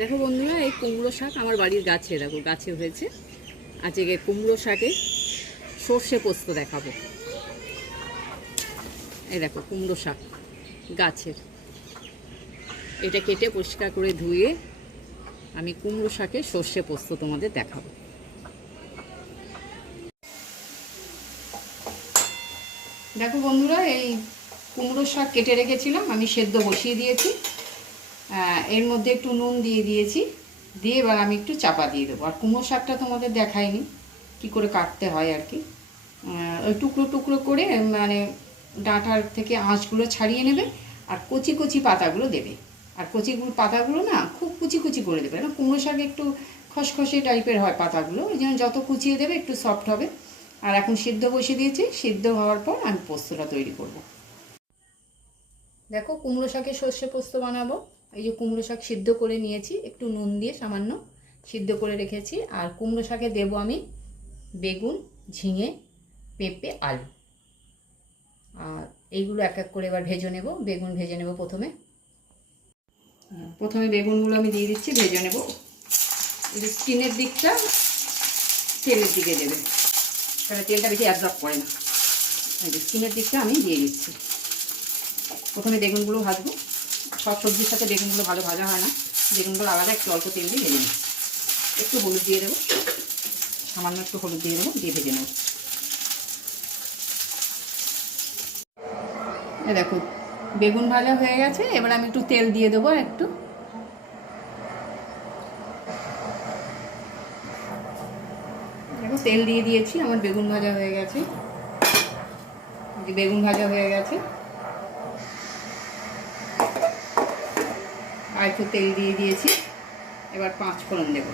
দেখো বন্ধুরা, এই কুমড়ো শাক আমার বাড়ির গাছে, দেখো গাছে হয়েছে। আজকে কুমড়ো শাকে সর্ষে পোস্ত দেখাবো। এই দেখো কুমড়ো শাক গাছের, এটা কেটে পরিষ্কার করে ধুয়ে আমি কুমড়ো শাকে সর্ষে পোস্ত তোমাদের দেখাবো। দেখো বন্ধুরা, এই কুমড়ো শাক কেটে রেখেছিলাম, আমি সেদ্ধ বসিয়ে দিয়েছি। এর মধ্যে একটু নুন দিয়ে দিয়েছি, দিয়ে এবার আমি একটু চাপা দিয়ে দেবো। আর কুমড়ো শাকটা তোমাদের দেখাইনি কি করে কাটতে হয় আর কি। ওই টুকরো টুকরো করে মানে ডাঁটার থেকে আঁশগুলো ছাড়িয়ে নেবে, আর কচি কচি পাতাগুলো দেবে। আর কচি পাতাগুলো না খুব কুচি কুচি করে দেবে, না কুমড়ো শাক একটু খসখসে টাইপের হয় পাতাগুলো, ওই জন্য যত কুচিয়ে দেবে একটু সফট হবে। আর এখন সিদ্ধ বসিয়ে দিয়েছি, সিদ্ধ হওয়ার পর আমি পোস্তটা তৈরি করব। দেখো কুমড়ো শাকের সর্ষে পোস্ত বানাবো। এই যে কুমড়ো শাক সিদ্ধ করে নিয়েছি, একটু নুন দিয়ে সামান্য সিদ্ধ করে রেখেছি। আর কুমড়ো শাকে দেবো আমি বেগুন, ঝিঙে, পেঁপে, আলু। আর এইগুলো এক এক করে এবার ভেজে নেব। বেগুন ভেজে নেব প্রথমে বেগুনগুলো আমি দিয়ে দিচ্ছি, ভেজে নেব। স্কিনের দিকটা তেলের দিকে দেবে, তাহলে তেলটা বেশি অ্যাবজর্ব করে না। স্কিনের দিকটা আমি দিয়ে দিচ্ছি। প্রথমে বেগুনগুলো ভাজবো, সব সবজির সাথে বেগুনগুলো ভালো ভাজা হয় না, বেগুনগুলো আলাদা একটু অল্প তেল দিয়ে ভেজে নেব। একটু হলুদ দিয়ে দেবো, সামান্য একটু হলুদ দিয়ে দেবো, দিয়ে ভেজে নেব। দেখো বেগুন ভাজা হয়ে গেছে, এবার আমি একটু তেল দিয়ে দেবো। একটু দেখো তেল দিয়ে দিয়েছি, আমার বেগুন ভাজা হয়ে গেছে। বেগুন ভাজা হয়ে গেছে, আর একটু তেল দিয়ে দিয়েছি। এবার 5 ফোড়ন দেব।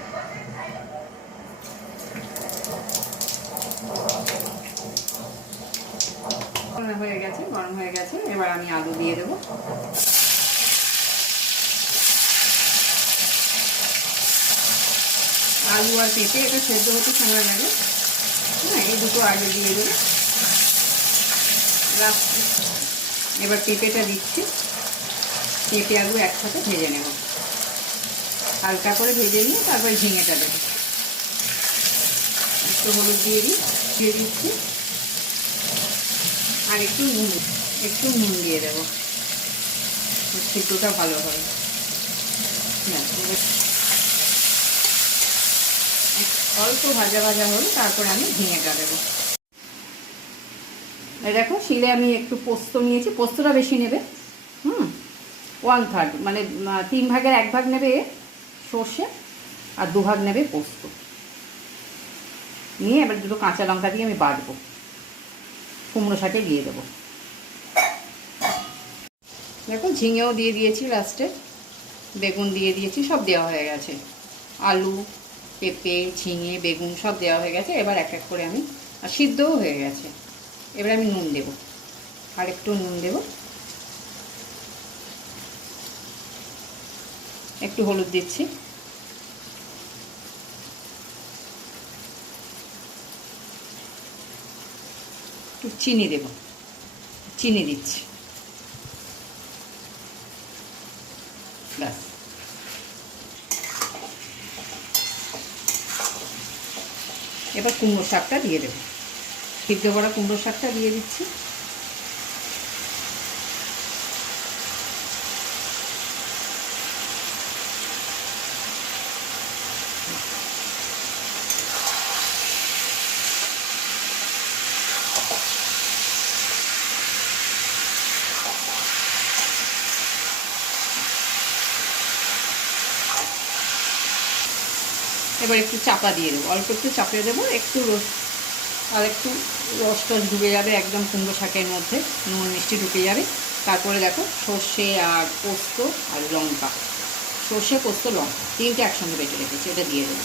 হয়ে গেছে, গরম হয়ে গেছে, এবার আমি আলু দিয়ে দেব। আলু আর পেঁপে এটা সেদ্ধ হতে সময় লাগে, হ্যাঁ, এই দুটো আলু দিয়ে দেবো। এবার পেঁপেটা দিচ্ছি, পেঁপে আলু একসাথে ভেজে নেব, হালকা করে ভেজে নিয়ে তারপর ঝিঙেটা দেবো। একটু হলুদ দিয়ে দিচ্ছি, আর একটু নুন দিয়ে দেবো, সিদ্ধটা ভালো হবে। অল্প ভাজা ভাজা হলে তারপর আমি ঝিঙেটা দেবো। দেখো শিলে আমি একটু পোস্ত নিয়েছি, পোস্তটা বেশি নেবে, 1/3, মানে 3 ভাগের 1 ভাগ নেবে সর্ষে, আর 2 ভাগ নেবে পোস্ত নিয়ে এবার দুটো কাঁচা লঙ্কা দিয়ে আমি বাটবো, কুমড়ো শাকে দিয়ে দেবো। দেখো ঝিঙেও দিয়ে দিয়েছি লাস্টে, বেগুন দিয়ে দিয়েছি, সব দেওয়া হয়ে গেছে। আলু, পেঁপে, ঝিঙে, বেগুন সব দেওয়া হয়ে গেছে। এবার এক এক করে আমি, আর সিদ্ধও হয়ে গেছে, এবার আমি নুন দেব, আর একটু নুন দেব, একটু হলুদ দিচ্ছি, একটু চিনি দেব, চিনি দিচ্ছি, ব্যাস। এবার কুমড়ো শাকটা দিয়ে দেবো, সিদ্ধ করা কুমড়ো শাকটা দিয়ে দিচ্ছি। এবার একটু চাপা দিয়ে দেবো, অল্প একটু চাপিয়ে দেবো, একটু আর একটু রসটা ঢুকে যাবে একদম কুমড়ো শাকের মধ্যে, নুন মিষ্টি ঢুকে যাবে। তারপরে দেখো সর্ষে আর পোস্ত আর লঙ্কা, সর্ষে পোস্ত লঙ্কা 3টে একসঙ্গে বেটে রেখেছি, এটা দিয়ে দেবো।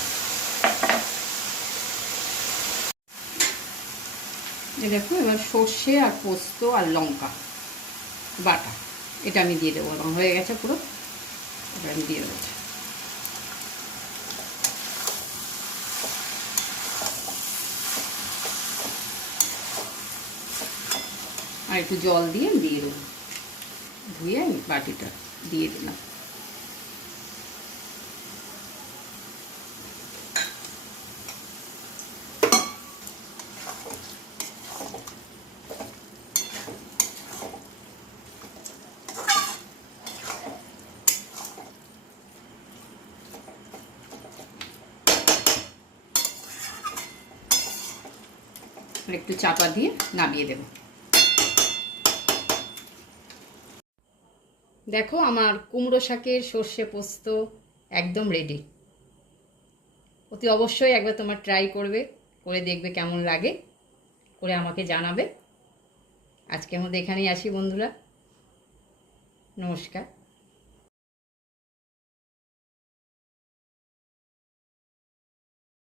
দেখো এবার সর্ষে আর পোস্ত আর লঙ্কা বাটা, এটা আমি দিয়ে দেবো, হয়ে গেছে পুরো, এটা আমি দিয়ে দেবো। আর একটু জল দিয়ে দিয়ে দেবো, ধুয়ে আমি বাটিটা দিয়ে দিলাম। আর একটু চাপা দিয়ে নামিয়ে দেব। দেখো আমার কুমড়ো শাকের সর্ষে পোস্ত একদম রেডি। অতি অবশ্যই একবার তোমার ট্রাই করবে, করে দেখবে কেমন লাগে, করে আমাকে জানাবে। আজকের মধ্যে এখানেই আসি বন্ধুরা, নমস্কার।